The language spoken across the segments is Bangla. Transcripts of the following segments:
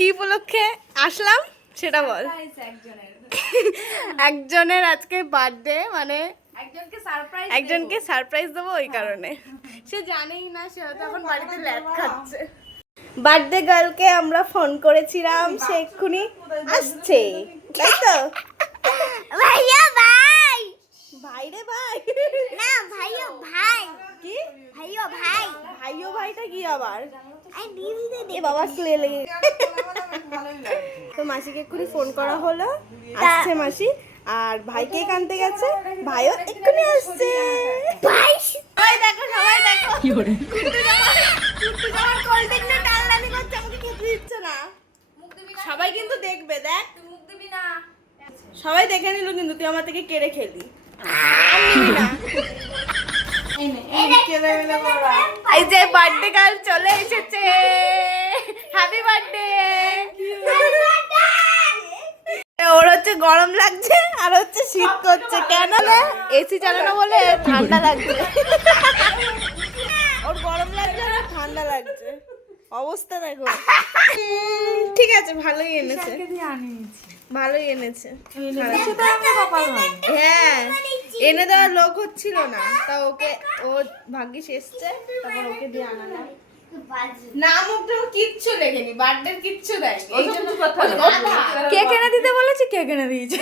কি উপলক্ষে আসলাম সেটা বল। একজনের আজকে বার্থডে, মানে একজনকে সারপ্রাইজ দেবো ওই কারণে। সে জানেই না, সে হয়তো এখন বাড়িতে ল্যাদ খাচ্ছে। বার্থডে গার্লকে আমরা ফোন করেছিলাম, সে এক্ষুনি আসছে, তাই তো? ভাইয়া ভাই, ভাই রে ভাই না ভাইয়া ভাই, কি ভাইয়া ভাই, ভাইও ভাইটা কি আবার? আই দিদি দে এ বাবা স্লে লেগে তো মাসিকে এক্ষুনি ফোন করা হলো, আসছে মাসি। আর ভাইকে আনতে গেছে, ভাইও এক্ষুনি আসছে। ভাই সবাই দেখো, সবাই দেখো, কুট্টু জামার কোল্ড ড্রিঙ্ক নিয়ে টানটানি করছে, আমাকে খেতে দিচ্ছে না। সবাই কিন্তু দেখবে, দেখ সবাই দেখে নিল, কিন্তু তুই আমার থেকে কেড়ে খেলি। এই যে বার্থডে গার্ল চলে এসেছে, হ্যাপি বার্থডে। ওর হচ্ছে গরম লাগছে আর হচ্ছে শীত করছে, কেন? এসি চালানো বলে ঠান্ডা লাগছে। ওর গরম লাগছে আর ঠান্ডা লাগছে, অবস্থা দেখো। ঠিক আছে, ভালোই এনেছে, ভালোই এনেছে। হ্যাঁ, এনে দেওয়ার লোক হচ্ছিল না, তা ওকে, ও ভাগ্যিস এসছে, তারপর ওকে দিয়ে আনালাম। নাম উঠে কিচ্ছু লেখেনি, বার্থডে কিচ্ছু দেয়নি। এই জন্য কেক এনে দিতে বলেছি, কেক এনে দিয়েছে।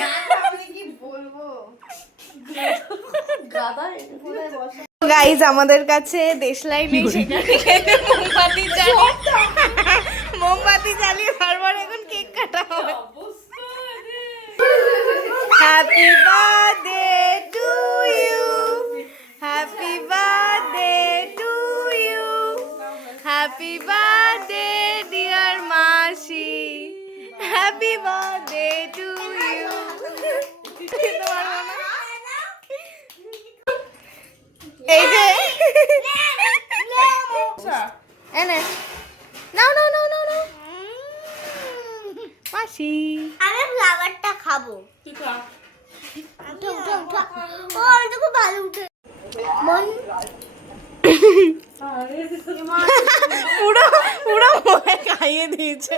আমি কি বলবো, গাইজ আমাদের কাছে দেশলাই নেই, সেখানে মোমবাতি জ্বালিয়ে বারবার এখন কেক কাটা হবে। Happy birthday to you, happy birthday to you, happy birthday dear মাসি, হ্যাপি বার্থডে টু ইউ। এই যে এনে নাও নাও নাও নাও নাও মাসি, আমি ফ্লাওয়ারটা খাবো। উঠো উঠো উঠো, ও এটা খুব ভালো উঠে মন। পুরো পুরো মুখে খাইয়ে দিয়েছে।